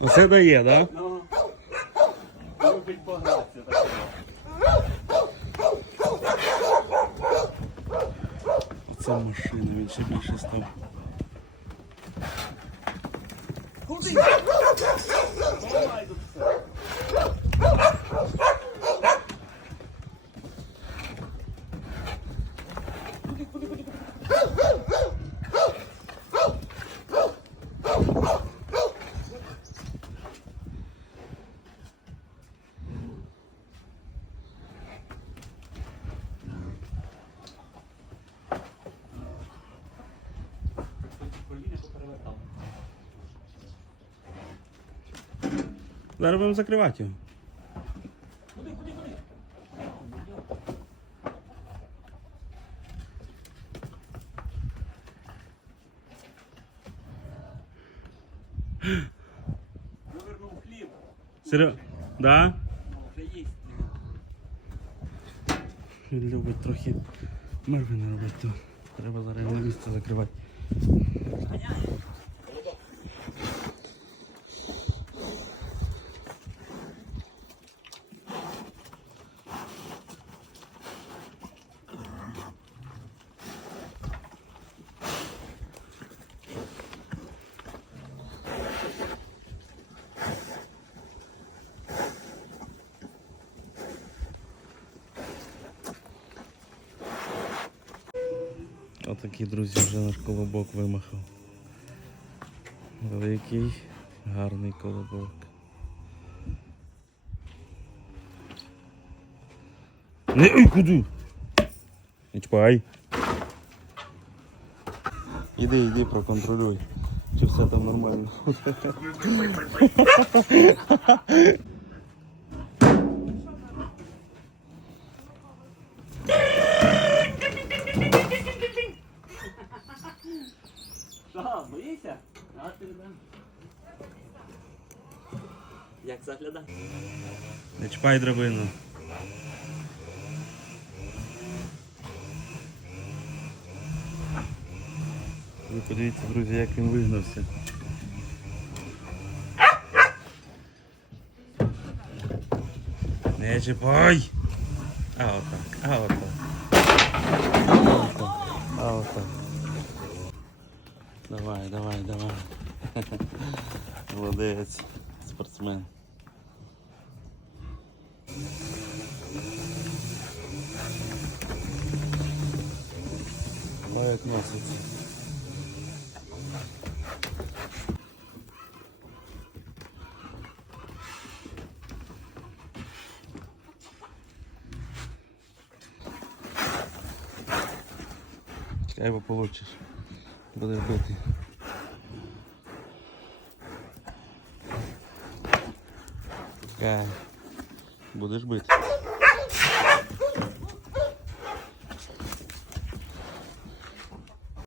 Оце дає, так? Да? Ну, любить погратися таке. Оце машина, він ще більше став. Давай тут все. Зараз будемо закривати його. Куди, куди, куди? Вивернув хліб, Серйоз? Да? вже їсть. Любить трохи мервини робити, треба зараз його місце закривати. Отакий, друзі, вже наш колобок вимахав. Великий, гарний колобок. Не куди? Не чпай. Іди, іди, проконтролюй. Чи все там нормально. Що, боїшся? А ти. Як заглядає? Не чпай драбину. Ви подивіться, друзі, як він вигнався. Не чіпай! А отак. А отак, а отак. Давай, давай, давай. Молодець, спортсмен. Лает носится. Чекай, його получиш. Буде бити. Будеш бити.